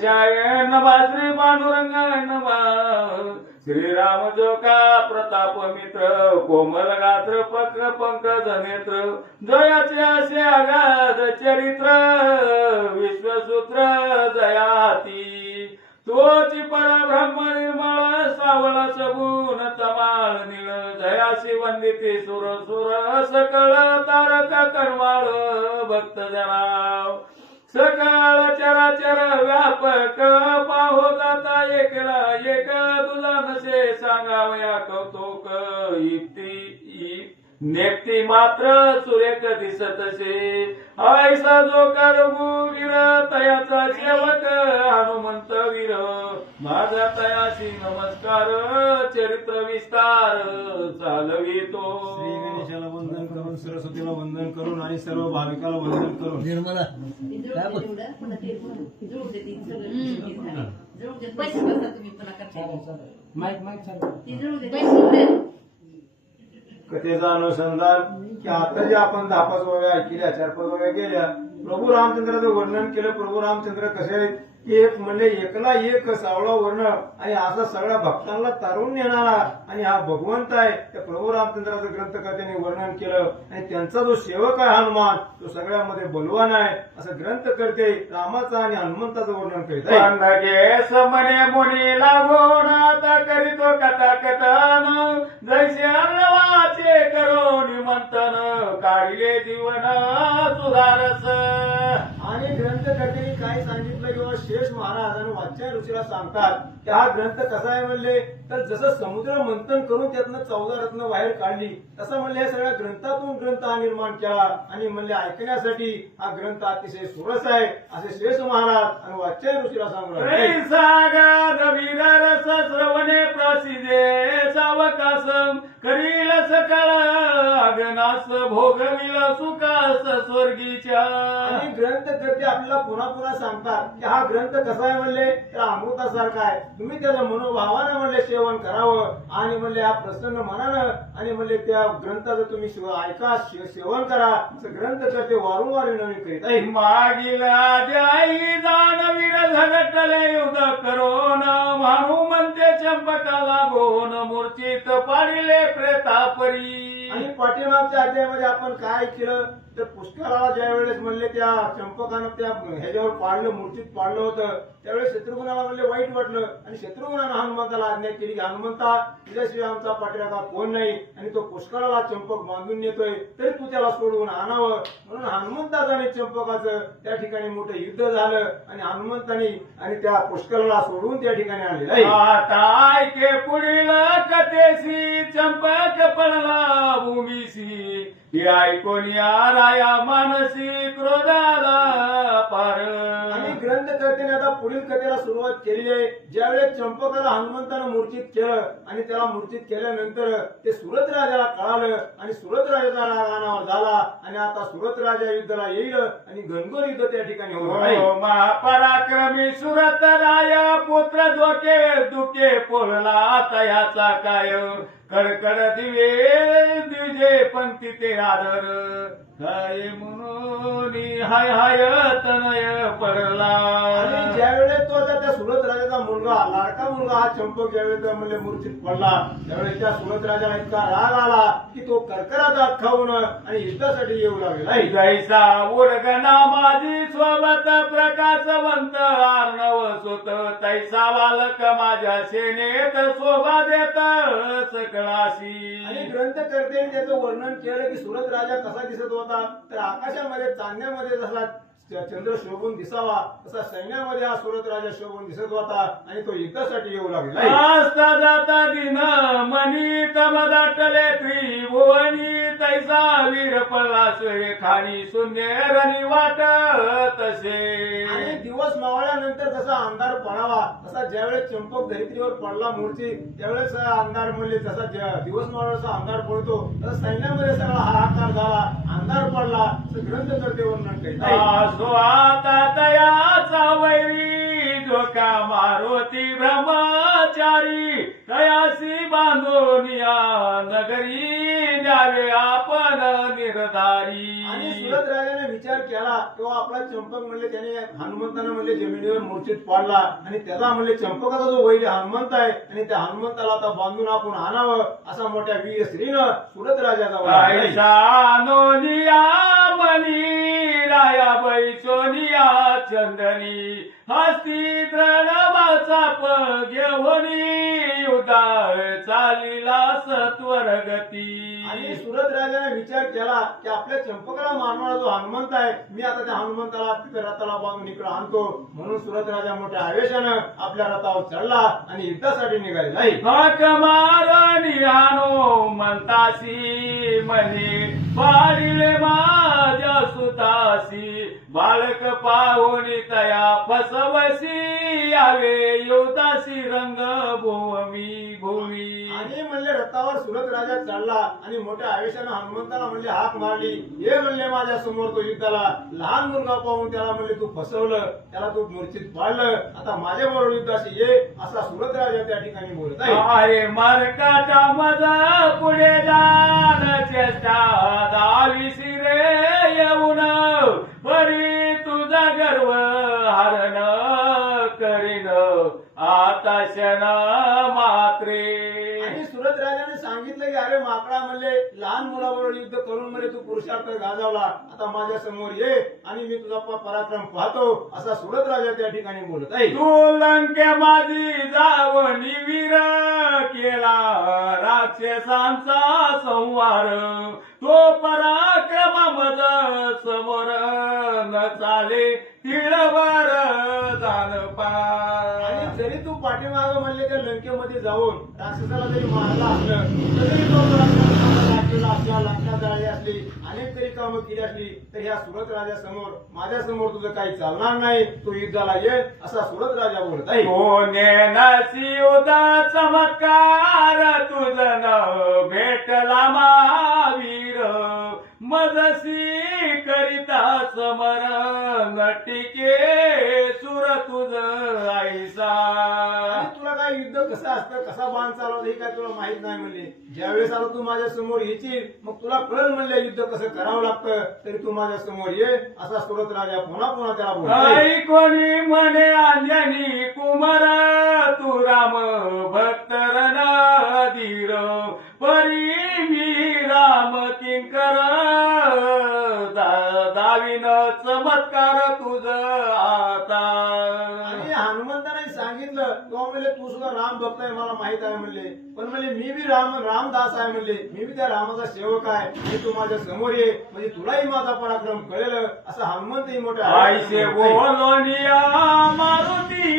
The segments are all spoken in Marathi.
गणेशाय नमः श्री पांडुरंग नमः श्रीराम जो का प्रताप मित्र कोमल गात्र पक्र पंकज नेत्र जयाचे असे अगाध चरित्र विश्वसूत्र जयाती तोची परब्रह्म निर्मळ सावळ सगुण तमाळ निळ जयाशी वंदिती सुर सुर सकळ तारक कणवाळ भक्त जनाव सकळ चराचर व्यापक पाहो जाता एकला एक तुला नसे सांगावया कौतुक इति नेक्ती मात्र सुरेख दिसतसे ऐसा जो करगुवीर तयाचा सेवक हनुमंत वीर माझा तयाशी नमस्कार चरित्र विस्तार चालवितो. श्री गणेशाला वंदन करून सरस्वतीला वंदन करून आणि सर्व भाविकाला वंदन करून निर्मला कथेचा अनुसंधान की आता जे आपण 10-5 ओव्या ऐकल्या 4-5 ओव्या गेल्या प्रभू रामचंद्राचं वर्णन केलं. प्रभू रामचंद्र कसे आहेत की एक म्हणजे एकला एक सावळा वर्ण आणि असा सगळ्या भक्तांना तारून नेणारा आणि हा भगवंत आहे. त्या प्रभू रामचंद्राचं ग्रंथकर्त्यांनी वर्णन केलं आणि त्यांचा जो सेवक आहे हनुमान तो सगळ्यामध्ये बलवान आहे असं ग्रंथकर्ते रामाचं आणि हनुमंताचं वर्णन करीत आहे. समने मुनी लागून आता करीतो कथा कथन जैसे अर्णवाचे करो निमंथन काढले जीवन सुधारस. आणि ग्रंथकर्त्यांनी काय सांगितलं किंवा शेष महाराज आणि वाच्याय ऋषीला सांगतात की हा ग्रंथ कसा आहे म्हणले तर जसं समुद्र मंथन करून त्यातनं 14 रत्न बाहेर काढली तसं म्हणले या सगळ्या ग्रंथातून ग्रंथ हा निर्माण केला आणि म्हणले ऐकण्यासाठी हा ग्रंथ अतिशय सुरस आहे असे शेष महाराज आणि वाच्याय ऋषीला सांगतात. रस श्रवणे प्रसिद्धे सावकासम करील सकळ अगनास भोगविल सुखास स्वर्गीच्या. आणि ग्रंथकर्ते आपल्याला पुन्हा पुन्हा सांगतात की हा ग्रंथ कसा आहे म्हणले तर अमृतासारखा आहे. तुम्ही त्याचं मनोभावानं म्हणले सेवन करावं आणि म्हणले या प्रसन्न मनानं आणि म्हणले त्या ग्रंथाचं तुम्ही ऐका सेवन करा असं ग्रंथकर्ते वारंवार नवीन करीत आहे. मागील आई दानवीर झगटले युद्ध करोन हनुमंते चंपका लागोन मूर्छित पाडिले प्रेतापरी. आणि पाठीमागच्या अध्यायामध्ये आपण काय केलं तर पुष्कराला ज्या वेळेस म्हणले त्या चंपकानं त्या ह्याच्यावर पाडलं मूर्तीत पाडलं होतं त्यावेळेस शत्रुघ्नाला म्हणले वाईट वाटलं आणि शत्रुघ्नानं हनुमंताला आज्ञा केली की हनुमंता तुझ्याशिवाय आमचा पाठीराखा कोण नाही आणि तो पुष्कराला चंपक बांधून नेतोय तरी तू त्याला सोडवून आणावं. म्हणून हनुमंताचं आणि चंपकाचं त्या ठिकाणी मोठं युद्ध झालं आणि हनुमंतानी आणि त्या पुष्कराला सोडवून त्या ठिकाणी आणले. आता ऐके पुढील कथेसी चंपक पडला भूमीसी ही ऐकून राया मानसी क्रोधाला पार. आणि ग्रंथकर्त्याने आता पुढील कथेला सुरुवात केली आहे. ज्यावेळेस चंपकाला हनुमंतानं मूर्छित केलं आणि त्याला मूर्छित केल्यानंतर ते सुरत राजाला कळालं आणि सुरत राजाचा राग अनावर झाला आणि आता सुरत राजा युद्धाला येईल आणि घनघोर युद्ध त्या ठिकाणी होणार आहे. महापराक्रमी सुरत राया पुत्र धोके दुखे पोळला तयाचा काय कडकड दिवे दिजे पंक्ती ते आदर काय म्हणून हाय हाय तनय पडला. आणि ज्यावेळेस तो आता त्या सुरत राजाचा मुलगा लाडका मुलगा हा चंपक ज्यावेळेस म्हणजे मूर्छित पडला त्यावेळेस त्या सुरत राजाला इतका राग आला की तो कर्कराचा खाऊन आणि युद्धासाठी येऊ लागला. जैसा उडगना माझी सोबत प्रकाशवंत अर्णव सुत तैसा बालक माझ्या सेनेत शोभा देत सकळाशी. आणि ग्रंथकर्त्यांनी त्याचं वर्णन केलं की सुरत राजा कसा दिसत होता तर आकाशामध्ये चांदण्यामध्ये जसा चंद्र शोभून दिसावा तसा सैन्यामध्ये हा सुरत राजा शोभून दिसत होता आणि तो युद्धासाठी येऊ लागला. आस्ता जाता दिन मनी तमदाटले त्रिभुवनी तैसा वीर पडला सोय खाणी शून्य वाटत तसे. आणि दिवस मावळल्यानंतर जसा अंधार पडावा तसा ज्यावेळेस चंपक धरित्रीवर पडला मूर्ती त्यावेळेस अंधार म्हणले जसा दिवस मावळाचा अंधार पडतो तसा सैन्यामध्ये सगळा हाहाकार झाला अंधार पडला ग्रंथकर्ते वर्णन करीत. आता तयाचा वैरी जोका मारुती ब्रह्मचारी तयासी बांधोनिया नगरी द्यावे आपण निर्धारी. आणि सुरत राजाने विचार केला तेव्हा आपला चंपक म्हणले त्याने हनुमंताने म्हणले जमिनीवर मूर्छित पाडला आणि त्याला म्हणले चंपकाचा जो वैरी हनुमंत आहे आणि त्या हनुमंताला आता बांधून आपण आणावं असा मोठ्या वीर स्त्रीनं सुरत राजाचा ऐशानोनिया मनी राया बैसोनिया चंदनी हस्ती द्रणमाचा घेऊनी उदाळ चालीला सत्वर गती. आणि सुरत राजाने विचार केला की आपल्या चंपकाला मारणारा जो हनुमंत आहे मी आता त्या हनुमंताला तिथे रथाला बांधून इकडे आणतो. म्हणून सुरत राजा मोठ्या आवेशानं आपल्या रथावर चढला आणि युद्धासाठी निघाले नाही. हाक मारणी आणो म्हणतासी म्हणे पाडिले माझ्या सुतासी बालक पाहुणी तया फसवसी यावे योदासी रंग भूमी. आणि म्हणले रथावर सुरत राजा चढला आणि मोठ्या आवेशानं हनुमंताला म्हणले हाक मारली ये म्हणले माझ्या समोर तो युद्धाला लहान मुलगा पाहून त्याला म्हणले तू फसवलं त्याला तू मूर्छित पाडलं आता माझ्या बरोबर युद्धाशी ये असा सुरत राजा त्या ठिकाणी बोलत आहे. अरे मरकाटा मजा पुढे जाण चेष्टा दाविसी रे येऊन परी तुझा गर्व हरण करीन आता क्षण मात्रे. आणि सुरत राजाने सांगितलं की अरे माकडा म्हणले लहान मुलाबरोबर युद्ध करून म्हणजे तू पुरुषार्थ गाजवला आता माझ्या समोर ये आणि मी तुझा पराक्रम पाहतो असा सुरत राजा त्या ठिकाणी बोलत आहे. तू लंके माझी जावणी वीर केला राक्षसांचा संहार तो पराक्रम मज समोर न चाले तिळवर जाण पार. आणि जरी तू पाठीमागं म्हणले त्या लंकेमध्ये जाऊन राक्षसाला जरी मारला असलं तरी तो राक्षसाला असल्या लंका जाळली असली अनेक तरी कामं केली असली तर ह्या सुरत राजासमोर माझ्या समोर तुझं काही चालणार नाही तू युद्धाला ये असा सुरत राजा बोलत आहे. नसी उदा चमत्कार तुझन भेटला महावीर मजसी करिता समरण टिके सुर तुझ ऐसा. आणि तुला काय युद्ध कसं असतं कसा बाण चालवतं हे काय तुला माहित नाही म्हणले ज्यावेळेस आता तू माझ्या समोर येशील मग तुला कळलं म्हणले युद्ध कसं करावं लागतं तरी तू माझ्या समोर ये असा सुरत राजा पुन्हा पुन्हा त्याला बोलतो. कोणी म्हणे अंजनी कुमार तू राम भक्त रणधीर परी मी राम किंकर दाविन चमत्कार तुझ आता. आणि हनुमंताने सांगितलं तो म्हणले तू सुद्धा राम भक्त आहे मला माहित आहे म्हणले पण म्हणले मी बी रामदास आहे म्हणले मी बी त्या रामाचा सेवक आहे आणि तू माझ्या समोर ये म्हणजे तुलाही माझा पराक्रम कळेल असं हनुमंतही मोठ्या आईसे बोलोनिया मारुती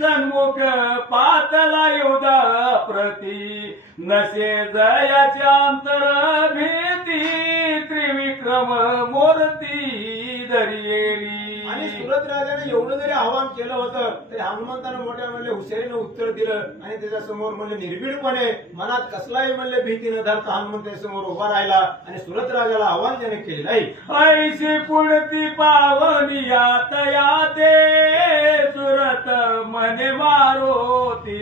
सन्मुख पातला युधा प्रती नसे जयाच्या अंतर भीती त्रिविक्रम मूर्ती धरियेली. आणि सुरत राजाने एवढं जरी आवाहन केलं होतं तरी हनुमंतानं मोठ्या म्हणले हुशारीनं उत्तर दिलं आणि त्याच्या समोर म्हणले निर्भीडपणे मनात कसलाही म्हणले भीती न धरता हनुमंत समोर उभा राहिला आणि सुरत राजाला आवाहन त्याने केले नाही. ऐशी पुढती पावनिया तया ते सुरत मने मारो ते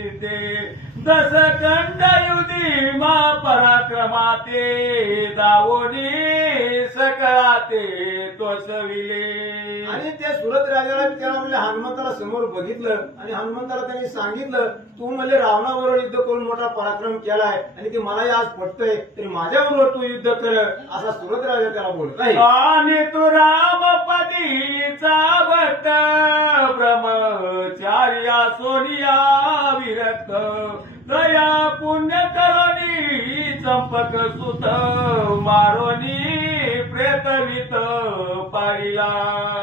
दस कंड युधी मा पराक्रमाते दावोनी सकळाते तोसविले. आणि त्या सुरत राजाला त्याला म्हणले हनुमंताला समोर बघितलं आणि हनुमंताला त्यांनी सांगितलं तू म्हणले रावणाबरोबर युद्ध करून मोठा पराक्रम केलाय आणि ते मलाही आज पटतंय तरी माझ्याबरोबर तू युद्ध कर असा सुरत राजा त्याला बोलत आहे. आणि तू रामपदीचा भक्त ब्रह्मचार्या सोनिया विरक्त दया पुण्य करोनी चंपक सुत मारोनी प्रेतवित पाहिला.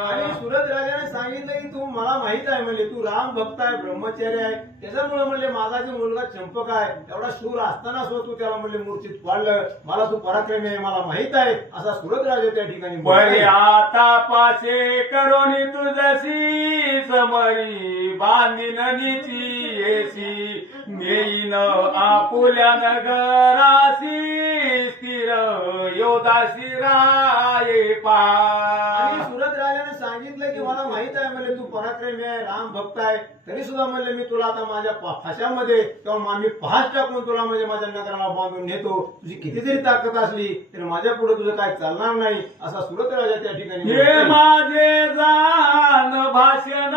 आणि सुरत राजाने सांगितलं की तू मला माहित आहे म्हणले तू राम भक्त आहे ब्रह्मचारी आहे त्याच्यामुळे म्हणले माझा जो मुलगा चंपक आहे एवढा शूर असताना सो तू त्याला म्हणले मूर्छित पाडलं मला तू पराक्रमी आहे मला माहित आहे असा सुरत राजा त्या ठिकाणी बरे आता पासे करोनी तुझशी समरी बांधीन नीची येसी घेईन आपुल्या नगरासी स्थिर योदासी राये पा. आणि सुरत राजाने सांगितलं की मला माहित आहे म्हणले तू पराक्रमी आहे, राम भक्त आहे, तरी सुद्धा म्हणले मी तुला आता माझ्या फाशामध्ये किंवा मी पहाच टाकून तुला म्हणजे माझ्या नगराला बांधून नेतो. तुझी किती जरी ताकद असली तरी माझ्या पुढे तुझं काय चालणार नाही, असा सुरत राजा त्या ठिकाणी हे बोलतोय. माझे जान भाषण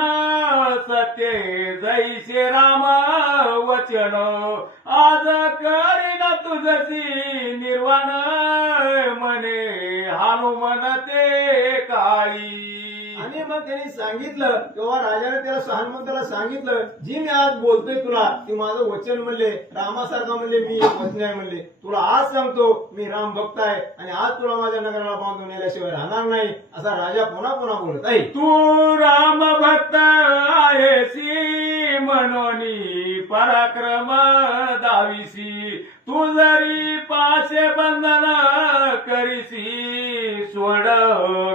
सत्य जैसे राम वचन आज करीन तुझसी निर्वाण म्हणे हनुमन ते काळी. आणि मग त्यांनी सांगितलं तेव्हा राजाने त्याला हनुमंताला सांगितलं जी मी आज बोलतोय तुला ती माझं वचन म्हणले रामासारखा म्हणले मी एक वचन आहे म्हणले तुला आज सांगतो मी राम भक्त आहे आणि आज तुला माझ्या नगराला बांधून नेल्याशिवाय राहणार नाही असा राजा पुन्हा पुन्हा बोलत आहे. तू राम भक्त आहेसी म्हणून पराक्रम दाविसी तू जरी पाशे बंधन करीसी सोड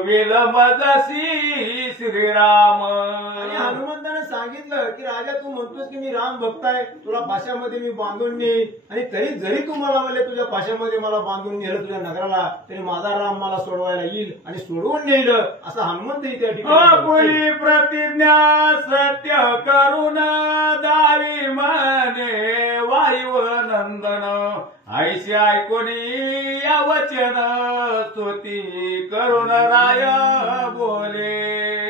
विलंबजसी श्रीराम. आणि हनुमंताने सांगितलं की राजा तू म्हणतोस की मी राम भक्त आहे तुला पाशामध्ये मी बांधून नेईन आणि तरी जरी तू मला म्हणले तुझ्या पाशामध्ये मला बांधून नेलं तुझ्या नगराला तरी माझा राम मला सोडवायला येईल आणि सोडवून नेईल असं हनुमंतही त्या ठिकाणी अपुरी प्रतिज्ञा सत्य करून दावी म्हणे वायू नंदन ऐशी ऐकोनी या वचन स्तुती करून राय बोले.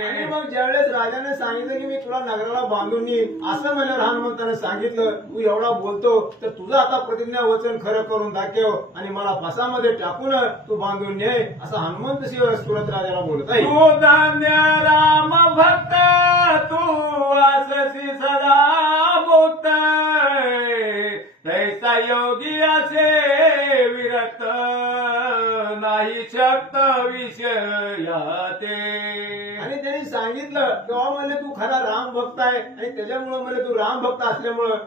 आणि मग ज्यावेळेस राजाने सांगितलं की मी तुला नगराला बांधून येईन असं म्हणल्यावर हनुमंताने सांगितलं तू एवढा बोलतो तर तुझं आता प्रतिज्ञा वचन खरं करून दाखव आणि मला फासामध्ये टाकून तू बांधून ने असं हनुमंत शिव सुरत राजाला बोलत आहे. तू धन्य राम भक्त तू अससी सदा मुक्त तैसा योगी असे विरक्त नाही शक्त विषयाते. आणि त्यांनी सांगितलं तेव्हा म्हणले तू खरा राम भक्त आहे आणि त्याच्यामुळे म्हणले तू राम भक्त असल्यामुळं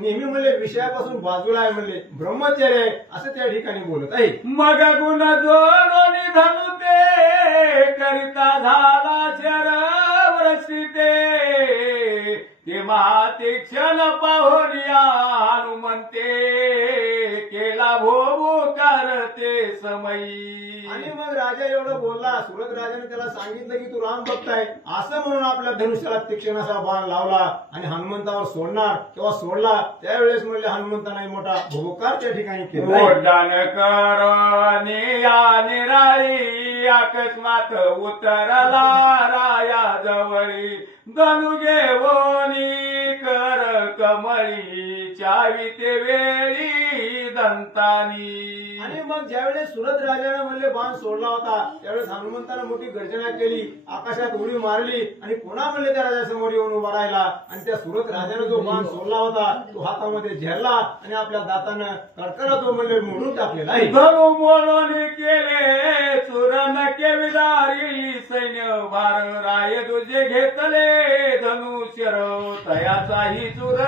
नेहमी म्हणले विषयापासून बाजूला आहे म्हणले ब्रह्मचर्य आहे असं त्या ठिकाणी बोलत आहे. मग गुण जोडून धनु ते करिता झाला शरवरशी ते महातीक्षण पाहुनिया हनुमंते केला भोभू करते समयी. आणि मग राजा एवढं बोलला सुरत राजाने त्याला सांगितलं की तू राम भक्त आहे असं म्हणून आपल्या धनुष्याला तीक्ष्ण असा बाण लावला आणि हनुमंतावर सोडणार तेव्हा सोडला त्यावेळेस म्हणले हनुमंताने मोठा भोकार त्या ठिकाणी केला. मोठान कर निराळी अकस्मात उतरला राया जवळी धनु घेवोनी कर कमळी चावी ते वेळी दंतानी. आणि मग ज्यावेळेस सुरत राजाने म्हणले बाण सोडला होता त्यावेळेस हनुमंताने मोठी गर्जना केली आकाशात उडी मारली आणि पुन्हा म्हणले त्या राजासमोर येऊन उभा राहिला आणि त्या सुरत राजाने जो बाण सोडला होता तो हातामध्ये झेलला आणि आपल्या दातानं कडकडा तो म्हणले मोडून टाकलेला आहे. धनु मोडून केले चुरण केविदारी सैन्य भार राय तुझे घेतले धनुष्यर तयाचाही चुर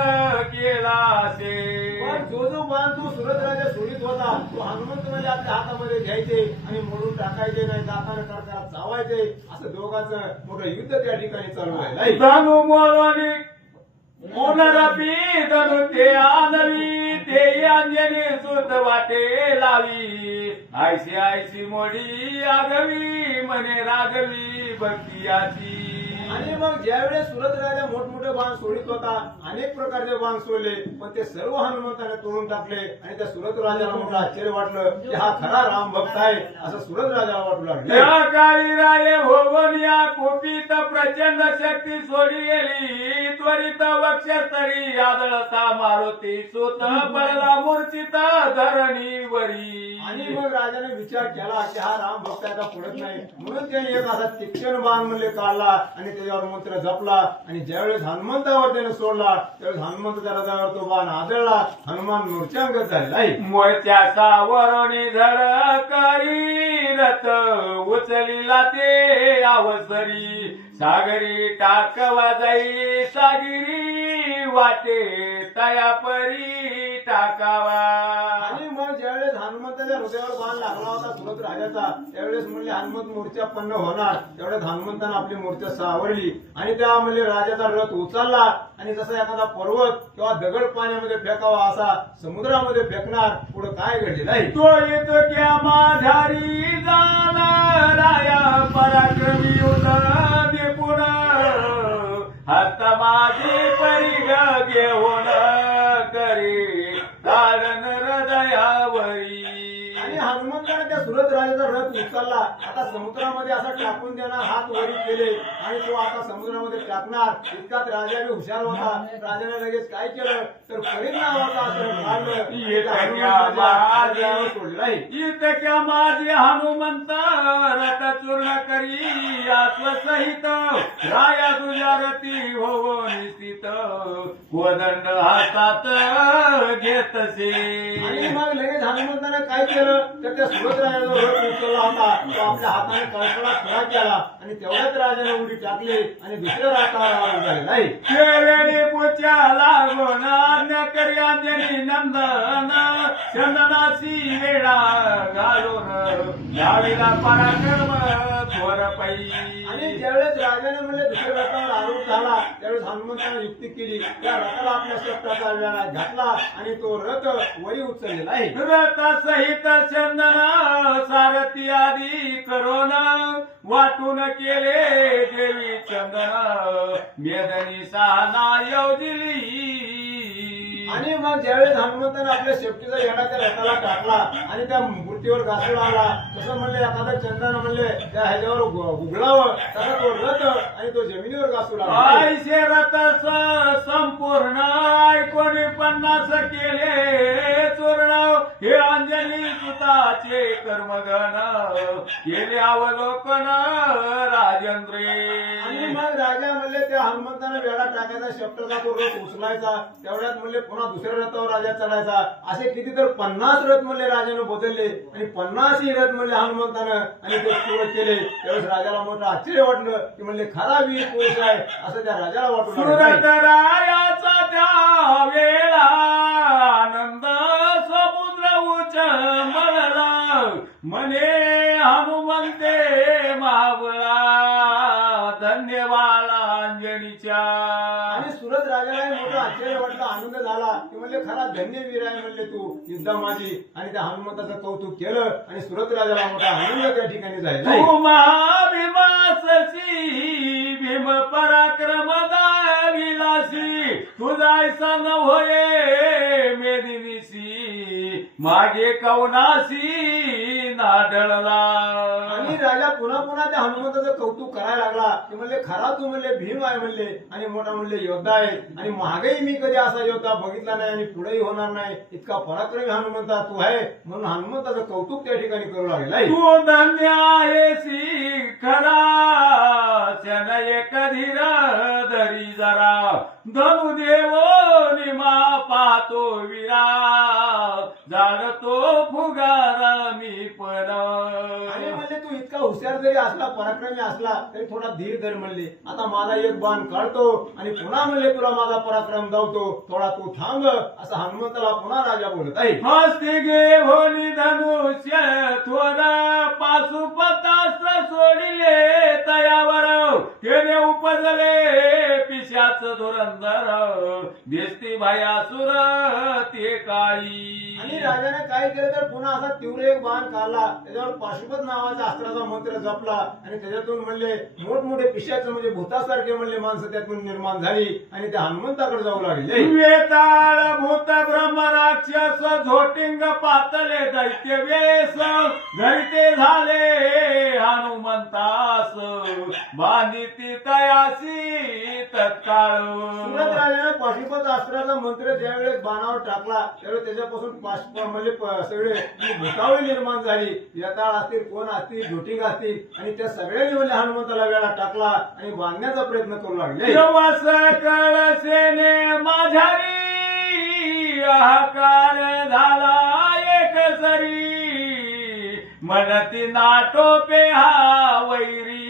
केला पण जो बाण तो सुरत राजा सोडित होता तो हनुमंत म्हणजे आपल्या हातामध्ये घ्यायचे आणि मोडून टाकायचे नाही दाताने कडकडा चावायचे असं दोघांचं मोठं युद्ध त्या ठिकाणी चालू आहे. धनु मोडून पुनरपी धनु ते आनवी ते अंजनी सुत वाटे लावी आयशी आयशी मोडी आगवी म्हणे रागवी भक्ती याची. आणि मग ज्यावेळेस सुरत राजा मोठमोठे बाण सोडित होता अनेक प्रकारचे बाण सोडले पण ते सर्व हनुमंताने तोडून टाकले आणि त्या सुरत राजाला मोठं आश्चर्य वाटलं की हा खरा राम भक्त आहे असं सुरत राजाला वाटू लागलं. या काळी राये होवन या कुपित प्रचंड शक्ती सोडी गेली त्वरित वक्षस्तरी यादळता मारुती सुत पडला मूर्छित धरणीवरी. आणि मग राजाने विचार केला की हा राम भक्त आहे का पडत नाही म्हणून त्याने एक असा तीक्ष्ण बाण म्हणले काढला आणि त्याच्यावर मंत्र जपला आणि ज्यावेळेस हनुमंतावर त्याने सोडला त्यावेळेस हनुमंताच्या रथावर तो बाण आदळला हनुमान मूर्छांगत झालेला आहे. मोर्चाचा वरणी धर करी रथ उचलिला ते अवसरी सागरी टाकवा जाई सागिरी वाटे तया परी टाकावा. आणि मग ज्यावेळेस हनुमंताच्या हृदयावर बाण लागला होता सुरत राजाचा त्यावेळेस म्हणले हनुमंत मूर्छा पन्न होणार तेवढ्यात हनुमंतानं आपली मूर्छा सावरली आणि त्या म्हणजे राजाचा रथ उचलला आणि जसा एखादा पर्वत किंवा दगड पाण्यामध्ये फेकावा असा समुद्रामध्ये फेकणार पुढे काय घडलेलं आहे. तो येतो क्या माझारी जाणार राया पराक्रमी युद्ध पुन हस्त माझी परिग घेऊन करी तारण हृदयावरी. आणि हनुमंताने त्या सुरत राजाचा रथ उचलला. आता समुद्रामध्ये असा टाकून देणार, हात वरी केले आणि तो आता समुद्रामध्ये टाकणार. इतकाच राजाने हुशार होता. राजाने लगेच काय केलं तर करीन नावाचा असं काढलं. सोडलाय. इतक्या माझी हनुमंत रथ चूर्ण करी आत्मसहित राया तुझ्या रती हो निश्चित कोदंड हातात घेतसे. आणि मग लगेच हनुमंताने काय केलं तर त्या सुरत राजाचा रथ उचलला होता. तो आपल्या हाताने कळकळा खडा केला आणि तेवढ्याच राजाने उडी टाकली आणि दुसऱ्या राष्ट्रावर झाले नाही. केलेली पुच्या लागून अन्य करी अंजनी नंदन चंदनाशी वेळा घालून यावेळेला पराक्रम थोर पै. आणि ज्यावेळेस राजाने म्हणले दुसऱ्या रथावर आरोप झाला त्यावेळेस हनुमंताने युक्ती केली. त्या रथाला आपल्या शस्त्राचा वेळा घातला आणि तो रथ वरी उचललेला आहे. रथ सहित चंदन सारथी आदी करोन वाटून केले देवी चंदन मेदनी सहाना योजिली. आणि मग ज्यावेळेस हनुमंताने आपल्या शेपटीचा येडा त्या रथाला टाकला आणि त्या मूर्तीवर घासू लागला, तसं म्हणले एखादा चंदन म्हणले त्या ह्याच्यावर उघडावं तसा तो रथ आणि तो जमिनीवर घासू लागला. ऐसे रथ संपूर्ण ऐकोनी 50 केले चूर्ण हे अंजनी सुताचे कर्मगण केले अवलोकन राजेंद्रे. आणि मग राजा म्हणले त्या हनुमंताने वेळा टाकायचा, शेपटाचा तो रथ उचलायचा. तेवढ्यात म्हणले पुन्हा दुसऱ्या रथावर राजा चढायचा. असे किती तर 50 रथ म्हणले राजाने बदलले आणि 50 रथ म्हणले हनुमंतानं आणि ते पूर्ण केले. त्यावेळेस राजाला मोठं आश्चर्य वाटलं की म्हणले खरा वीर पुरुष आहे असं त्या राजाला वाटू सुरत लागलं. रायाचा त्या वेळा आनंद समुद्र उचंबळला म्हणे हनुमंते मावळा धन्यवाद अंजनीच्या. आणि सुरत राजाला मोठं आश्चर्य वाटलं, आनंद झाला की म्हणले खरा धन्य वीर आहे म्हणले तू युद्धा माझी. आणि त्या हनुमंताचं कौतुक केलं आणि सुरत राजाला मोठा आनंद त्या ठिकाणी झाला. तू महाभीमाससी भीम पराक्रम विलासी तुझा सन होये मेदिनीसी मागे कौनासी नाडळला. आणि राजा पुन्हा पुन्हा त्या हनुमंताचं कौतुक करायला लागला की म्हणले खरा तू म्हणले भीम आहे म्हणले आणि मोठा म्हणले योद्धा आहे आणि मागेही मी कधी असा योद्धा बघितला नाही आणि पुढेही होणार नाही. इतका पराक्रमी हनुमंता तू आहे म्हणून हनुमंताचं कौतुक त्या ठिकाणी करू लागले. तू धन्य आहेसी खरा शन एक धीर धरी जरा धनुदेव निमा पाहतो विरा जाणतो फुगारा मी पण. आणि म्हणले तू इतका हुशार जरी असला पराक्रमी असला तरी थोडा धीर धर म्हणले. आता माझा एक बाण काढतो आणि पुन्हा म्हणले तुला माझा पराक्रम दावतो, थोडा तू थांब असं हनुमंताला पुन्हा राजा बोलत आहे. हस्ती घे होली धनुष्य थोड पाशुपतास्त्र सोडिले तयावर केले उपजले पिशाच धुरंधर दिसती भयासुर ते काळी. आणि राजाने काय केलं तर पुन्हा असा तीव्र एक बाण काढला, त्याच्यावर पाशुपत नावाच्या अस्त्राचा मंत्र जपला आणि त्याच्यातून म्हणले मोठमोठे पिशाच म्हणजे भूतासारखे म्हणले माणसं त्यातून निर्माण झाली आणि त्या हनुमंताकडे जाऊ लागले. वेताळ भूत ब्रह्म राक्षस झोटिंग पातले दैत्य वेश घरते झाले हनुमंतास बांधिती तयासी तत्काळ. सुरत राजाने पाशुपत अस्त्राचा मंत्र ज्यावेळेस बाणावर टाकला त्यावेळेस त्याच्यापासून म्हणजे सगळे भूतावळी निर्माण झाली. वेताळ असतील, कोण असतील, झोटिंग असतील आणि त्या सगळ्यांनी म्हणजे हनुमंताला वेळा टाकला आणि बांधण्याचा प्रयत्न करू लागले. सकळ सेने माझ्यारी हाकार झाला एक सरी मनती नाटोपे हा वैरी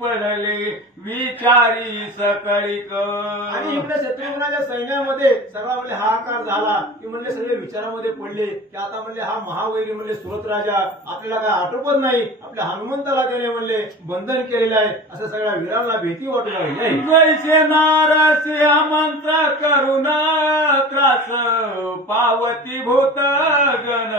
पडले विचारी सकळीक. आणि इकडे शत्रुघ्नाच्या सैन्यामध्ये सगळा म्हणजे हाहाकार झाला की म्हणले सगळे विचारामध्ये पडले की आता म्हणले हा महावैरी म्हणले सुरत राजा आपल्याला काय आटोपत नाही, आपल्या हनुमंताला त्याने म्हणले बंधन केलेलं आहे असं सगळ्या वीरांना भीती वाटू लागली. जैसे नारसिंह मंत्र करुण त्रास पावती भूत गण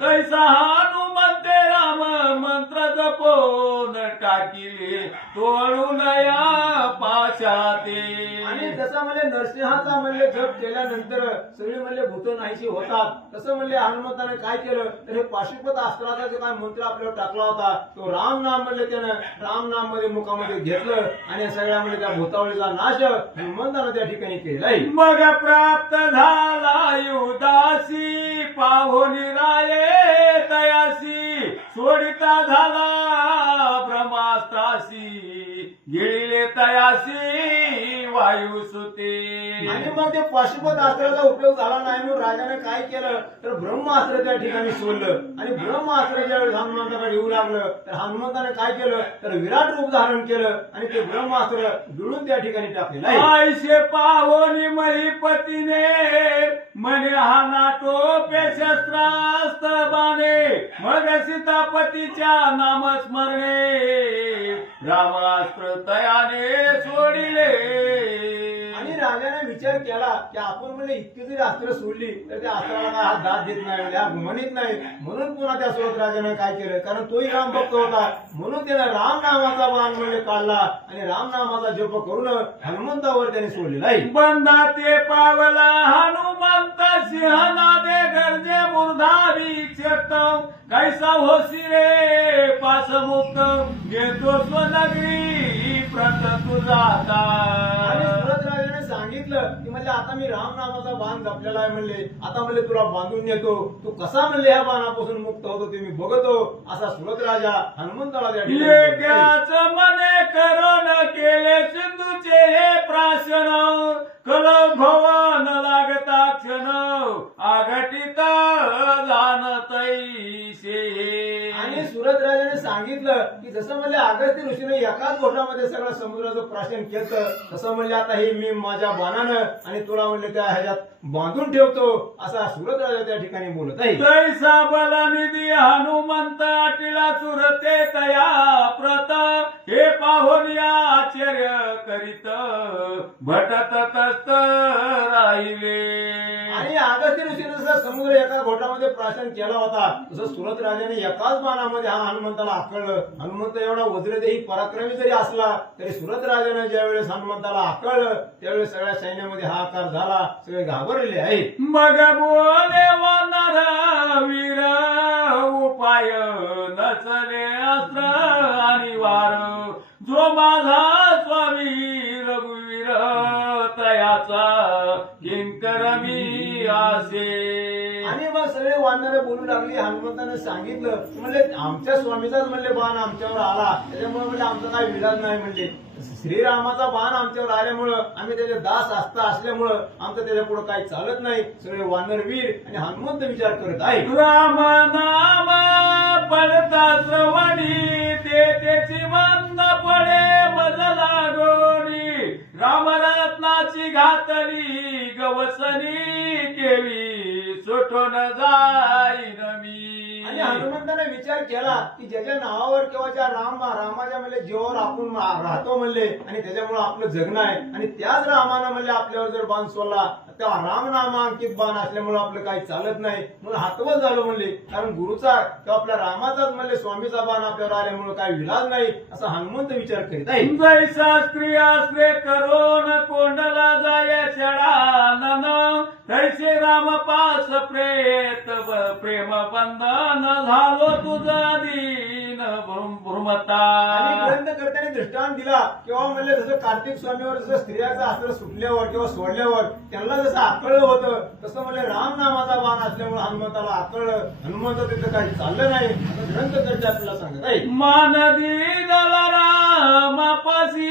तैसा हनुमंते राम मंत्र जपोन टाकिले तोडून या पाशाते. आणि जसं म्हणले नरसिंहाचा म्हणले जप केल्यानंतर सगळे म्हणले भूत नाहीशी होतात, तसं म्हणले हनुमंताने काय केलं तर हे पाशुपत अस्त्राचा जो काय मंत्र आपल्यावर टाकला होता तो राम नाम म्हणले त्यानं राम नाम मध्ये मुखामध्ये घेतलं आणि सगळ्या म्हणजे त्या भूतावळीचा नाश हनुमंतानं त्या ठिकाणी केलाय. मग प्राप्त झाला युदासी पाहुनी राये तयासी सोडिता झाला ब्रह्मास्त्रासी गिळले तयासी वायुसुते. आणि मग ते पाशुपत अस्त्राचा उपयोग झाला नाही म्हणून राजाने काय केलं तर ब्रह्मास्त्र त्या ठिकाणी सोडलं आणि ब्रह्मास्त्र ज्यावेळी हनुमंताकडे येऊ लागलं तर हनुमंताने काय केलं तर विराट रूप धारण केलं आणि ते ब्रह्मास्त्र गिळून त्या ठिकाणी टाकलेलं आहे. आयशे पाहुनी महिपतीने म्हणे हा नाटोपे शस्त्रास्त्र बाणे मग सीतापतीच्या नामस्मरणे रामास्त्र तयाने सोडिले. आणि राजाने विचार केला की आपण म्हणजे इतकी जरी अस्त्र सोडली तर त्या अस्त्राला काय हात दाद देत नाही म्हणजे हा म्हणत नाही म्हणून पुन्हा त्या सोबत राजाने काय केलं कारण तोही राम भक्त होता म्हणून त्याने राम नामाचा बाण म्हणजे काढला आणि राम नामाचा जप करून हनुमंतावर त्याने सोडलेला आहे. बंदा ते पावला हनुमंत सिंहनादे गरजे मूर्धावी क्षेत्रम कैसा होसी रे पासमुक्त घेतो स्वनगरी प्रत तुझाता. आणि सुरत राजाने सांगितलं की म्हणजे आता मी राम नामाचा बाण जपलेला आहे म्हणले आता म्हणले तुला बांधून नेतो तू कसा म्हणले ह्या बाणापासून मुक्त होतो ते मी बघतो असा सुरत राजा हनुमंताला त्या ठिकाणी बोलतोय. एकाच मने करून केले सिंधूचे हे प्राशन कल भवन लागता क्षण आघटित जाणतैसे. आणि सुरत राजाने सांगितलं की जसं म्हणले अगस्त्य ऋषीने एकाच गोठामध्ये सगळं समुद्राचं प्राशन केलं तसं म्हणले आता हे मी माझ्या बाणानं आणि तुला म्हणले त्या ह्याच्यात बांधून ठेवतो असा सुरत राजा त्या ठिकाणी बोलत आहे. तैसा बलनिधी हनुमंत अटिला सुरते तया प्रत हे पाहून या आश्चर्य करीत भटत तस्त राहिले. आणि अगस्त्य ऋषीने जसं समुद्र एका घोटामध्ये प्राशन केला होता तसं सुरत राजाने एकाच बाणामध्ये हा हनुमंताला आकळलं. हनुमंत एवढा वज्रदेही पराक्रमी जरी असला तरी सुरत राजाने ज्यावेळेस हनुमंताला आकळलं त्यावेळेस सगळ्या सैन्यामध्ये हा आकार झाला सगळे घाबरलेले आहेत. मग बोले वानर वीर उपाय नचले अस्त्र आणि वार जो माझा स्वामी रघुवीर तयाचा किंकर मी आसे. आणि मग सगळे वानरे बोलू लागली हनुमंताने सांगितलं म्हणले आमच्या स्वामीचाच म्हणले बाण आमच्यावर आला त्याच्यामुळे म्हणजे आमचा काही विलाज नाही म्हणले श्रीरामाचा बाण आमच्यावर आल्यामुळं आम्ही त्याचे दास असल्यामुळं आमचं त्याच्या पुढे काही चालत नाही. सगळे वानरवीर आणि हनुमंत विचार करत आहे. राम नाम पडता श्रवणी ते त्याची मंद पडे मजला गोणी रामरत्नाची घातली गवसनी केवी सुटून जाईन मी. आणि हनुमंताने विचार केला की ज्याच्या नावावर किंवा ज्या रामाच्या म्हणजे जीवावर आपण राहतो म्हणले आणि त्याच्यामुळे आपलं जगणं आहे आणि त्याच रामानं म्हणले आपल्यावर जर बाण सोडला त्या रामनामांकित बाण असल्यामुळे आपलं काही चालत नाही म्हणून हातवत झालं म्हणले कारण गुरुचा किंवा आपल्या रामाचाच म्हणले स्वामीचा बाण आपल्यावर आल्यामुळे काही विलाज नाही असा हनुमंत विचार करीत आहे. जैसा स्त्री आश्रे करोन कोंडला जाय चढानन तैसे राम पास प्रेम बंधन झालो तुझा दीन भ्रमता. आणि ग्रंथकर्त्याने दृष्टांत दिला किंवा म्हणले जसं कार्तिक स्वामीवर जसं स्त्रियाचं अस्त्र सुटल्यावर किंवा सोडल्यावर त्यांना जसं आकळलं होतं तसं म्हणजे राम नामाचा बाण असल्यामुळे हनुमंताला आकळलं. हनुमंत तिथं काही चाललं नाही असं ग्रंथकर्ते आपल्याला सांगत आहे. मानदी दला रामापासी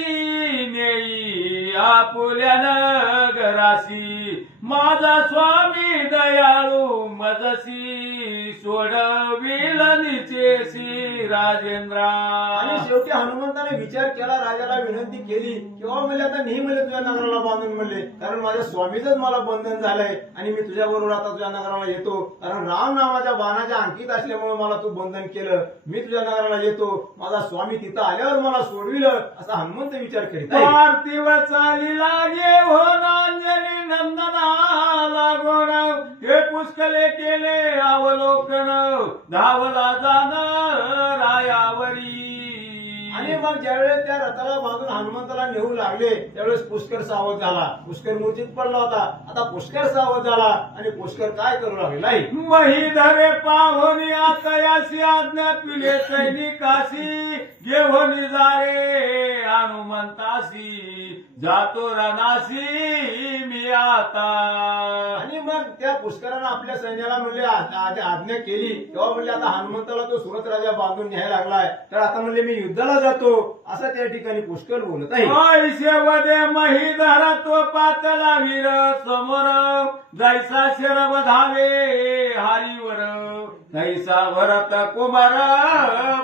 नेई आपुल्या नगरासी माझा स्वामी दयाळू मजसी सोडविल निचेसी राजेंद्रा. आणि शेवटी हनुमंताने विचार केला राजाला विनंती केली किंवा म्हणले आता नाही म्हणले तुझ्या नगराला बांधून म्हणले कारण माझ्या स्वामीच मला बंधन झालंय आणि मी तुझ्या बरोबर आता तुझ्या नगराला येतो कारण राम नामाच्या बाणाच्या अंकित असल्यामुळे मला तू बंधन केलं मी तुझ्या नगराला येतो माझा स्वामी तिथं आल्यावर मला सोडविलं असा हनुमंत विचार करीत आहे. पार्थिव चाली लागे हो नांजनी नंदना लागोन हे पुष्कले केले अवलोकन धावला जाण रायावरी. आणि आणि मग ज्यावेळेस त्या रथाला बांधून हनुमंताला नेऊ लागले त्यावेळेस पुष्कर सावध झाला. पुष्कर मूर्छित पडला होता. आता पुष्कर सावध झाला आणि पुष्कर काय करू लागले नाही. महिधरे पाहुनी आतयासी आज्ञा पिले सैनिकाशी घेऊन जारे हनुमंतासी जातो रणासी मी आता. आणि मग त्या पुष्करानं आपल्या सैन्याला म्हणले आज्ञा केली तेव्हा म्हणले आता हनुमंताला तो सुरत राजा बांधून न्यायला लागलाय तर आता म्हणले मी युद्धाला जातो असं त्या ठिकाणी पुष्कर बोलत आहे. ऐसे वदे महिधर तो पातला वीर समोर जैसा शरब धावे हारीवर तैसा भरत कुमार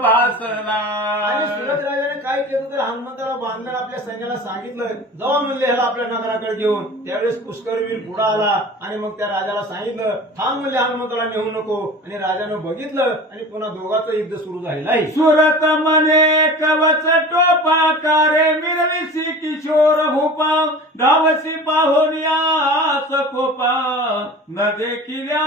भासला. आणि सुरत राजाने काय केलं तर हनुमंताला बांधलं आपल्या सैन्याला सांगितलं जाऊन म्हणले ह्याला आपल्या नगराकडे घेऊन. त्यावेळेस पुष्करवीर पुढे आला आणि मग त्या राजाला सांगितलं थांब म्हणले हनुमंताला नेऊ नको. आणि राजानं बघितलं आणि पुन्हा दोघांचं युद्ध सुरू झालेलं आहे. सुरत मने कवच टोपा कारे मिरविसी किशोर भूपा धावसी पाहुनिया सखोपा न देखिल्या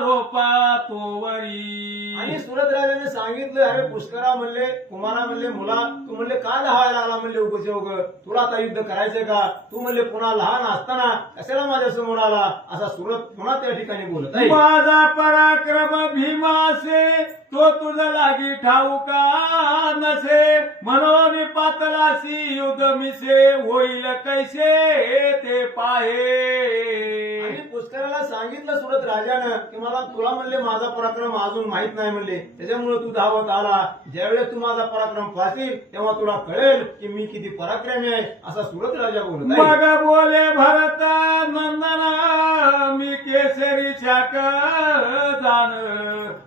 रोपा तोवरी. आणि सुरत राजाने सांगितलं अरे पुष्करा म्हणले कुमारा म्हणले मुला तू म्हणले काय धावायला लागला म्हणले उपयोग तुला आता युद्ध करायचंय का. तू म्हणले पुन्हा लहान असताना कशाला माझ्या समोर आला असा सुरत पुन्हा त्या ठिकाणी बोलत आहे. माझा पराक्रम भीमासे तो तुझ लागी ठाऊका नसे म्हणून पातलासी युद्ध मिसे होईल कैसे ते पाहे. आणि पुष्कराला सांगितलं सुरत राजानं की मला तुला म्हणले माझा पराक्रम अजून माहित नाही म्हणले त्याच्यामुळे तू धावत आला. ज्यावेळेस तू माझा पराक्रम पाहशील तेव्हा तुला कळेल की मी किती पराक्रमी आहे असा सुरत राजा बोलत आहे. मग बोले भरत नंदना मी केसरी शाक जाण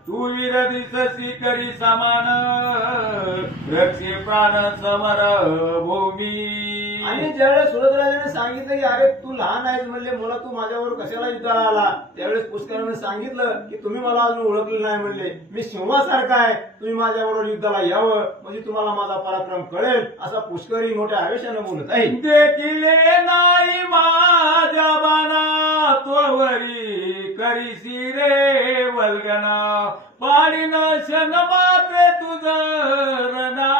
तू वीर दिससी करी समान रक्षे प्राण समर भूमी. आणि ज्यावेळेस सुरत राजाने सांगितलं की अरे तू लहान आहेस म्हणले मला तू माझ्यावर कशाला युद्धाला आला. त्यावेळेस पुष्कराने सांगितलं की तुम्ही मला अजून ओळखलं नाही म्हणले मी सिंहासारखा आहे तुम्ही माझ्याबरोबर युद्धाला यावं म्हणजे तुम्हाला माझा पराक्रम कळेल असा पुष्करी मोठ्या आवेशानं बोलत आहे. देखिले नाही माझ्या बाणा तोवरी करीसी रे वल्गना पाडीन शन मात्रे तुझ रणा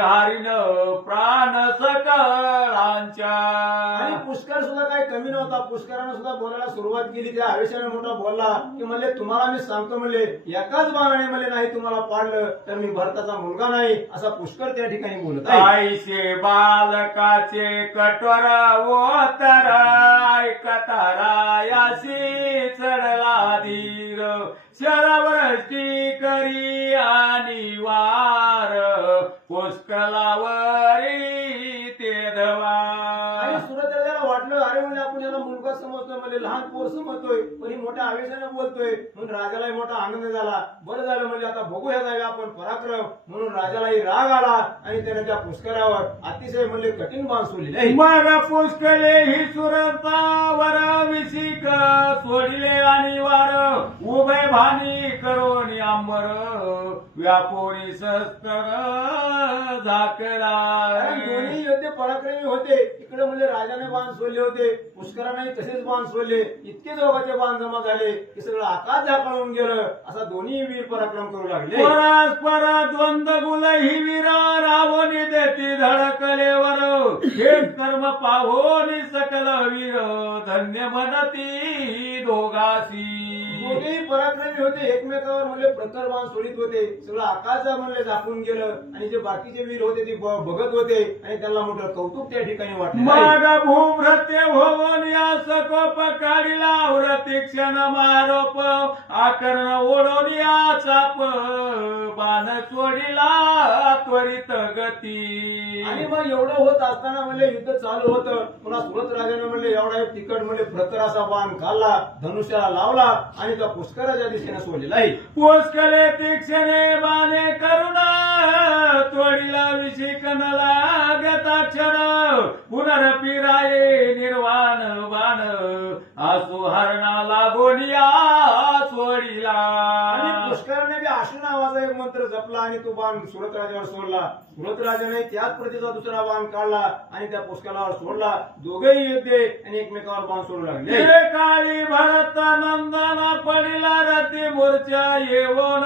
हारीन प्राण सकळांच्या. आणि पुष्कर सुद्धा काही कमी नव्हता. पुष्करानं सुद्धा बोलायला सुरुवात केली त्या आवेशाने मोठा बोलला की म्हणले तुम्हाला मी सांगतो म्हणले एकाच बाणाने म्हणले नाही तुम्हाला पाडलं तर मी भरताचा मुलगा नाही असा पुष्कर त्या ठिकाणी बोलत आहे. आईशे बालकाचे कठोर ओतर ऐकतारायाशी चढला धीर शरवृष्टी करी आणि वार पुष्कलावरी ते धवा. आणि सुरत राजाला वाटलं अरे म्हणजे आपण याला मुलगा समजतोय म्हणजे लहान पोर समजतोय पण ही मोठ्या आवेशाने बोलतोय म्हणून राजालाही मोठा आनंद झाला. बरं झालं म्हणजे आता बघूया जाऊया आपण पराक्रम म्हणून राजालाही राग आला आणि त्याने त्या पुष्करावर अतिशय म्हणजे कठीण बाण सोडले. मग पुष्कले ही सुरतावर विशिक सोडिले आणि वार उभे भानी करोनी अंबर व्यापोरी शस्त्र झाकला. दोन्ही योद्धे पराक्रमी होते. इकडे म्हणजे राजाने बाण सोडले होते पुष्कराने तसेच बाण सोडले. इतके दोघांचे बाण जमा झाले की सगळं आकाश झाकळून गेलं असा दोन्ही वीर पराक्रम करू लागले. परस्पर द्वंद्व गुल ही वीर रावणी देती धडकलेवर हे कर्म पाहोनी सकल वीर धन्य बनती दोघासी. दोघेही पराक्रमी होते एकमेकावर म्हणजे प्रखर बाण सोडित होते. सगळं आकाश म्हणले झाकून गेलं आणि जे बाकीचे वीर होते ते बघत होते आणि त्यांना मोठं कौतुक त्या ठिकाणी वाटलं. मग भूभ्रत्य होऊन या सकोप काढिला व्रती क्षण मारोप आकर्ण ओढून या चाप बाण सोडिला त्वरित गती. आणि मग एवढं होत असताना म्हणले युद्ध चालू होतं. पुन्हा सुरत राजाने म्हणले एवढा एक तिकट म्हणजे प्रखर असा बाण काढला धनुष्याला लावला आणि त्या पुष्कराच्या दिशेने सोडलेला आहे. पुष्कले तीक्षणे बाणे करुणा तोडिला विशिकन लागताक्षर पुनरपिराये निर्वाण बाण आसू हरणा लागोनिया सोडिला. आणि पुष्कराने बी आशू नावाचा एक मंत्र जपला आणि तो बाण सुरत राजावर सोडला. सुरत राजाने त्याच प्रतीचा दुसरा बाण काढला आणि त्या पुष्करावर सोडला. दोघेही योद्धे आणि एकमेकावर बाण सोडू लागले. काळी भरत नंदन पडिला रती मोर्चा येवण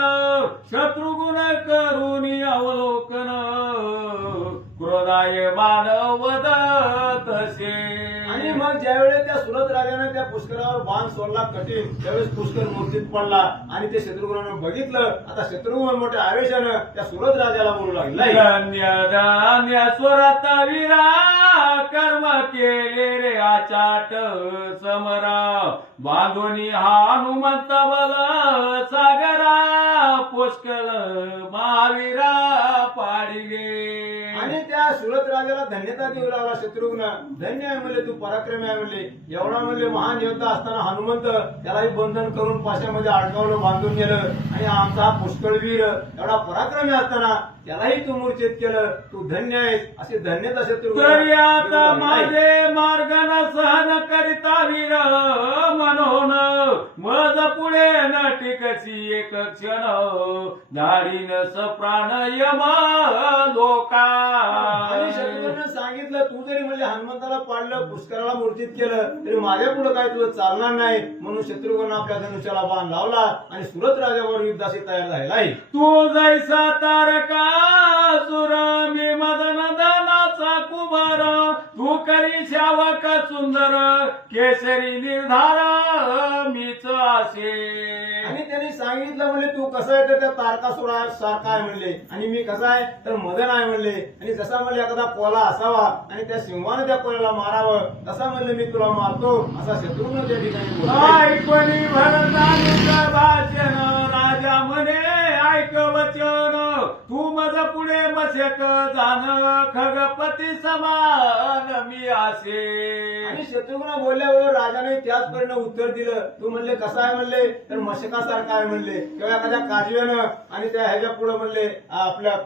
शत्रुगुण करून अवलोकन क्रोधाय मानव तसे. आणि मग ज्यावेळेस त्या सुरत राजाने त्या पुष्करावर बाण सोडला कठीण, त्यावेळेस पुष्कर मूर्तीत पडला आणि ते शत्रुघ्नानं बघितलं. आता शत्रुघ्न मोठ्या आवेशानं त्या सुरत राजाला बोलू लागला, धन्य धन्य स्वरत वीरा कर्म केले रे आचाट समरा बांधोनी हनुमंत बल सागरा पुष्कळ महावीरा पाडिले. आणि त्या सुरत राजाला धन्यता देऊ लागला शत्रुघ्न. धन्य आहे म्हणले, तू पराक्रमी आहे म्हणले. एवढा म्हणले महान योद्धा असताना हनुमंत त्यालाही बंधन करून पाशामध्ये अडकावलं, बांधून गेलं. आणि आमचा हा पुष्कळ वीर एवढा पराक्रमी असताना त्यालाही तू मूर्छित केलं. तू धन्य आहेस असे धन्यता तरी आता शत्रुघ्न. माझे मार्ग न सहन करिता वीर मनोन मज पुढे न टिकसी एक क्षण धाडीन सप्राण यम लोका. आणि शत्रुघ्न सांगितलं, तू जरी म्हणले हनुमंताला पाडलं, पुष्कराला मूर्छित केलं, तरी माझ्या पुढे काय तुझं चालणार नाही. म्हणून शत्रुघ्न आपल्या धनुष्याला बाण लावला आणि सुरत राजावर युद्धाशी तयार झालेला आहे. तू जैसा तारका सुर मी मदन दानाचा कुमार तू करी शावक सुंदर केसरी निर्धार मीच असे. आणि त्यांनी सांगितलं म्हणले, तू कसं आहे तर त्या तारकासुरा सारखा आहे म्हणले, आणि मी कसा आहे तर मदन आहे म्हणले. आणि जसा म्हणले एखादा कोला असावा आणि त्या सिंहानं त्या कोल्याला मारावं, तसा म्हणले मी तुला मारतो, असा शत्रुघ्न त्या ठिकाणी बोलला. ऐकणी भरतानुचं भाषण राजा म्हणे ऐक वचन तू मज पुढे मशक जाण खगपती समान मी असे. आणि शत्रुघ्न बोलल्यावर राजाने त्याचपर्यंत उत्तर दिलं, तू म्हणले कसा आहे म्हणले तर मशकासारखा आहे म्हणले, किंवा एखाद्या काजव्यानं आणि त्या ह्याच्या पुढे म्हणले आपल्या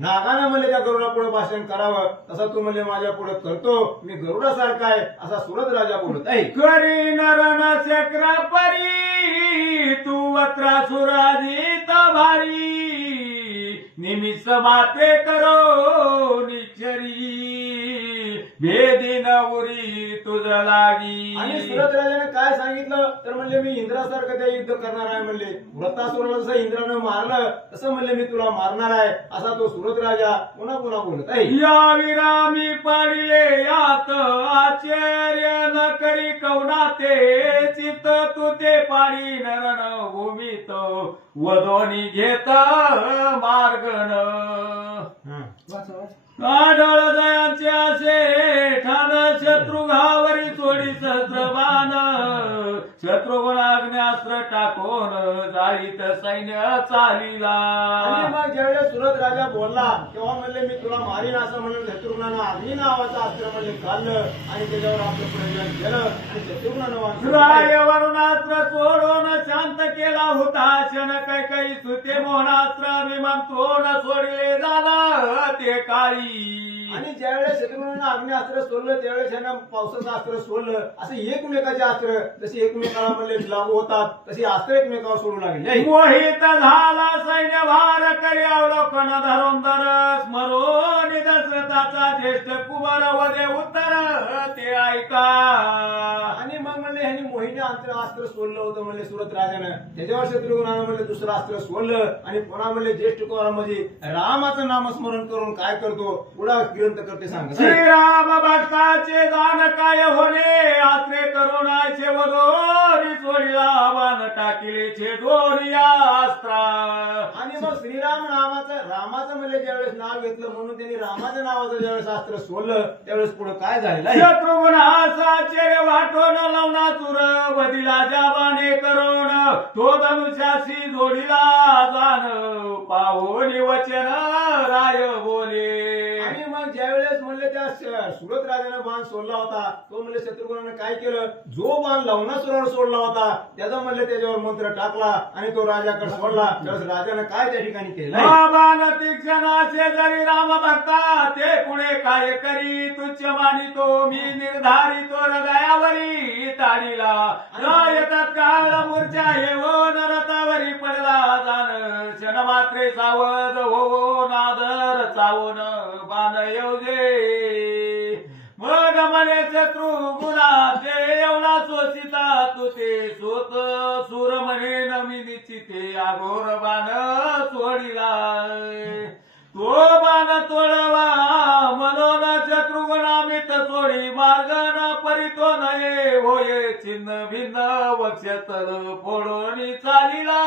नागानं म्हणले त्या गरुडा पुढे भाषण करावं, तसं तू म्हणले माझ्या पुढे करतो, मी गरुडासारखा आहे असा सुरत राजा बोलत आहे. करी नरण शक्र परी तू वत्रासुराजित भारी निमिष माते करो निचरी भेदी नवरी तुझ लागी. आणि सुरत राजाने काय सांगितलं तर म्हणले मी इंद्रासारखं त्या युद्ध करणार आहे म्हणले. व्रतासुराला जसं इंद्रानं मारलं तसं म्हणले मी तुला मारणार आहे, असा तो सुरत राजा पुन्हा पुन्हा बोलत आहे. या वीरा मी पाडिले यात आश्चर्य न करी कवनाते चित तू ते पाडी नरण भूमीत वदोनी घेत मार्गन. आढळ दयांचे असे ठाण शत्रुघावरी सोडी सहस्रबाण शत्रुघ्नाग्न्यास्त्र टाकून जाळीत सैन्य चालिला. आणि मग ज्यावेळेस सुरत राजा बोलला तेव्हा म्हणले मी तुला मारीन असं म्हणलं. शत्रुघ्नानं अग्नी नावाचं अस्त्र म्हणजे काढलं आणि त्याच्यावर आपलं प्रयोजन केलं आणि शत्रुघ्नानं रायवरुणास्त्र सोडून शांत केला होता क्षण काही सुते मोहनास्त्र विमानतोन सोडले झालं ते काळी. आणि ज्यावेळेस शत्रुघ्नानं अग्निअस्त्र सोडलं त्यावेळेस ह्यानं पावसाचं अस्त्र सोडलं. असं एकमेकाचे अस्त्र जशी एकमेकाला म्हणले लागू होतात तशी अस्त्र एकमेकावर सोडू लागले. मोहित झाला सैन्य भार करी अवलोकन धरोंदर स्मरून दशरथाचा ज्येष्ठ कुमार वदे उत्तर ते ऐका. आणि मग म्हणले ह्यांनी मोहिनी अस्त्र सोडलं होतं म्हणले सुरत राजानं. त्याच्यावर शत्रुघ्नानं म्हणले दुसरं अस्त्र सोडलं आणि पुन्हा म्हणले ज्येष्ठ कुमारामध्ये रामाचं नामस्मरण करून काय करतो पुढा ग्रंथ करते सांग. श्रीराम भक्ताचे जाण काय होणे आश्रे करुणाचे वदोरी सोडिला बाण टाकिले छे दोरिया अस्त्रा. आणि मग श्रीराम रामाचं म्हणले ज्यावेळेस नाव घेतलं म्हणून त्यांनी रामाच्या नावाचं ज्यावेळेस अस्त्र सोडलं त्यावेळेस पुढे काय झालेलं आहे. शत्रुघ्नासाचे वाटोन लावना चुर वदिला जाबाने करोण तो धनुष्याशी जोडीला जाण पाहोनी वचन राय बोले. आणि मग ज्यावेळेस म्हणले त्या सुरत राजानं बाण सोडला होता तो म्हणले शत्रुघ्नानं काय केलं जो बाण लवणासुरावर सोडला होता त्याचा म्हणले त्याच्यावर मंत्र टाकला आणि तो राजाकडे सोडला त्यावेळेस राजानं काय त्या ठिकाणी केलं बाण तीक्ष्ण शेजारी राम भक्ता ते पुढे काय करी तुच्छ मानितो मी निर्धारितो हृदयावरी ताडीला न येतात काळ मूर्छा येऊन रथावरी पडला जाण क्षण मात्रे सावध हो नादर चावून बाण येऊजे मग म्हणे शत्रू गुणाचे एवढा शोषिता तू ते सोत सूर म्हणे नमी निश्चिते आघोर बाण सोडिला तो बाण तोडवा म्हणून शत्रुघ्नामित सोडी मार्ग न परितो नये होय छिन्न भिन्न वक्षस्थळ फोडून चालिला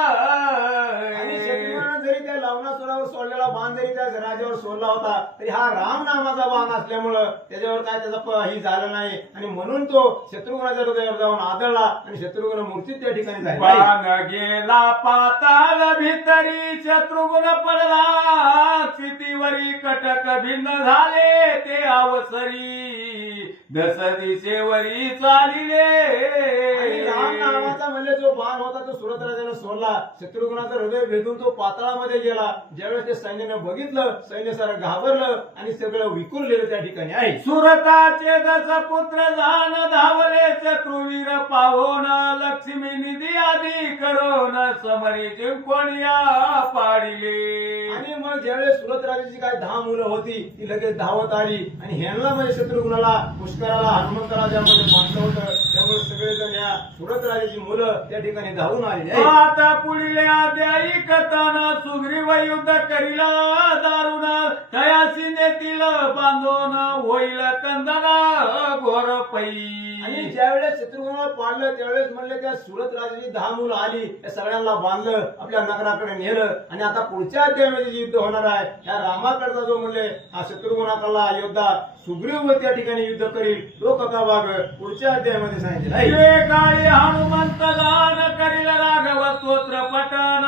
आणि शत्रुघ्नानं जरी त्या लवणासुरावर सोडलेला बाण जरी त्या राजावर सोडला होता तरी हा राम नामाचा बाण असल्यामुळं त्याच्यावर काय त्याचा ही झालं नाही आणि म्हणून तो शत्रुघ्नाच्या हृदयावर जाऊन आदळला आणि शत्रुघ्न मूर्तीत त्या ठिकाणी झाला बाण गेला पाताळ भितरी शत्रुघ्न पडला स्थितीवरी कटक भिन्न झाले ते अवसरी दस दिशेवरी चालिले आणि राम नावाचा म्हणजे जो बाण होता तो सुरत राजाने सोडला शत्रुघ्नाचं हृदय भेदून तो पाताळामध्ये गेला ज्यावेळेस ते सैन्यानं बघितलं सैन्य सारं घाबरलं आणि सगळं विखुरलेलं त्या ठिकाणी आहे सुरताचे दस पुत्र जाण धावले शत्रुवीर पाहून लक्ष्मी निधी आदी करून समरी जिंकून या पाडिले आणि मग ज्यावेळेस सुरत राजाची काय 10 मुलं होती ती लगेच धावत आली आणि ह्यांना म्हणजे शत्रुघ्नाला पुष्कराला हनुमंत राजामध्ये बांधलं होतं त्यामुळे सगळेजण या सुरत राजाची मुलं त्या ठिकाणी धावून आलेली आहेत. आता पुढील अध्यायी कथन सुग्रीव युद्ध करील दारुण तयासी नेतील बांधून होईल कंदना घोर पै आणि ज्यावेळेस शत्रुघ्नाला पाडलं त्यावेळेस म्हणले त्या सुरत राजाची 10 मुलं आली त्या सगळ्यांना बांधलं आपल्या नगराकडे नेलं आणि आता पुढच्या अध्यायामध्ये जे युद्ध होणार आहे त्या रामाकडचा जो म्हणले हा शत्रुघ्नाकडला योद्धा सुग्रीव त्या ठिकाणी युद्ध करील तो कथा भाग पुढच्या अध्यायामध्ये सांगितलेला आहे. काळी हनुमंत गान करील राघव स्तोत्र पठण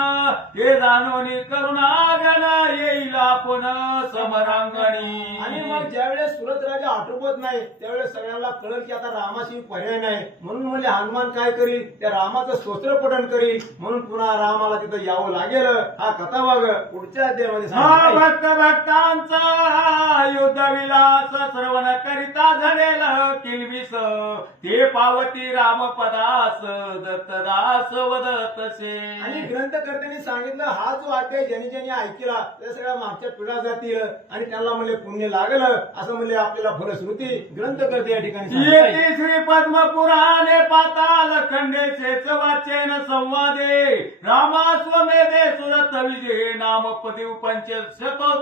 हे जाणोनी करुणागण येईल आपण समरांगणी आणि मग ज्यावेळेस सुरत राजा आटोपत नाही त्यावेळेस सगळ्यांना कळलं की आता रामाशी पर्याय नाही म्हणून म्हणजे हनुमान काय करील त्या रामाचं स्तोत्र पठण करील म्हणून पुन्हा रामाला तिथं यावं लागेल हा कथा भाग पुढच्या अध्यायामध्ये सांगितलेला आहे. भक्त भक्तांचा युद्ध विलास श्रवण करिता झडेल किलबिस ते पावती रामपदास दत्तदास वदतसे आणि ग्रंथकर्त्यांनी सांगितलं हा जो अध्याय ज्यांनी ज्यांनी ऐकला त्या सगळ्या मागच्या पिढ्या जातील आणि त्यांना म्हणले पुण्य लागलं असं म्हणले आपल्याला फलश्रुती ग्रंथकर्ते या ठिकाणी सांगतात. येती श्री पद्म पुराणे पाताल खंडेचे वाचेन संवादे रामा स्वमेधे सुरत विजय नामपदी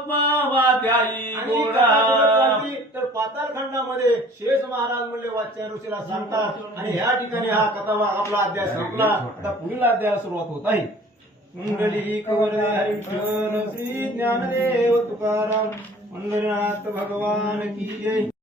पंचशतोत्तमाध्यायी आणि कथा बोलत राहिली तर पाताळखंडामध्ये शेष महाराज म्हणले वाच्य ऋषीला सांगतात आणि ह्या ठिकाणी हा कथा आपला अध्याय संपला आता पुढील अध्याय सुरुवात होत आहे. कुंडलिक वरदे हरिहर श्री ज्ञानदेव तुकाराम पंढरीनाथ भगवान की जय.